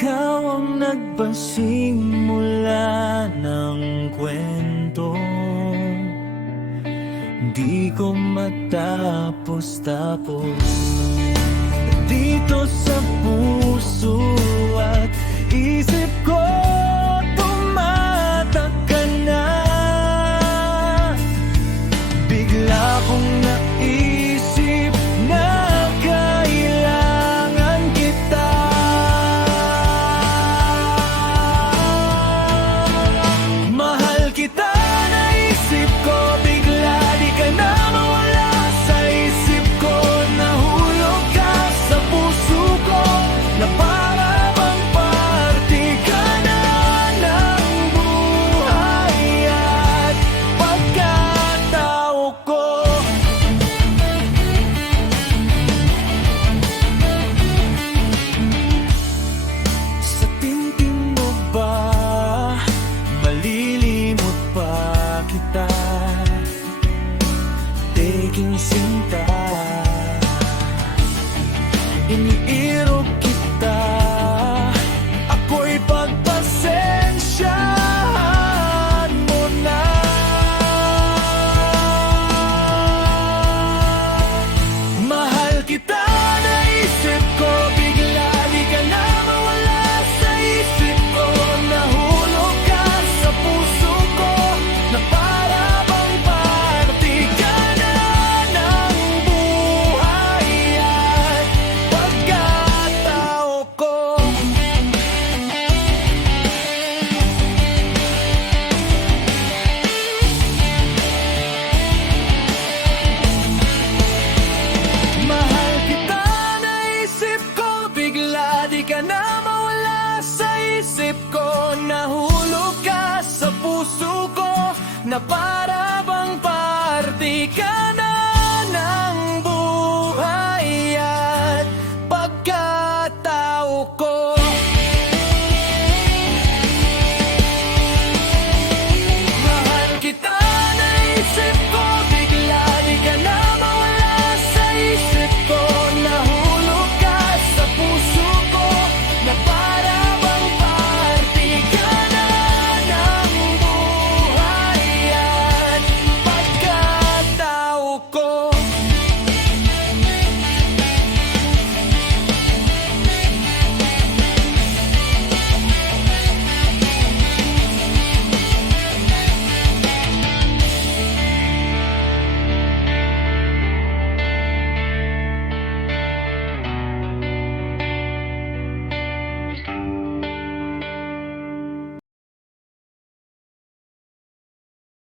Ikaw ang nagpasimula ng kwento, di ko matapos-tapos. Dito sa puso at isip ko tumatak ka na. Bigla kong naisip na kailangan kita. Mahal kita, naisip ko bigla, di ka na mawala sa isip ko. Nahulog ka sa puso ko, na para bang parte ka na ng buhay at pagkatao ko. Sa tingin mo ba malilimot pa kita? Taking sinta, iniirog kita, ako'y pagpasensyahan mo na. Mahal kita, naisip ko bigla, di ka na mawala sa isip ko. Nahulog ka sa puso ko, na para bang parte ka na ng buhay at pagkatao ko. Mahal kita, naisip ko bigla, di ka na mawala sa isip ko. Nahulog ka sa puso ko, na para bang parte ka na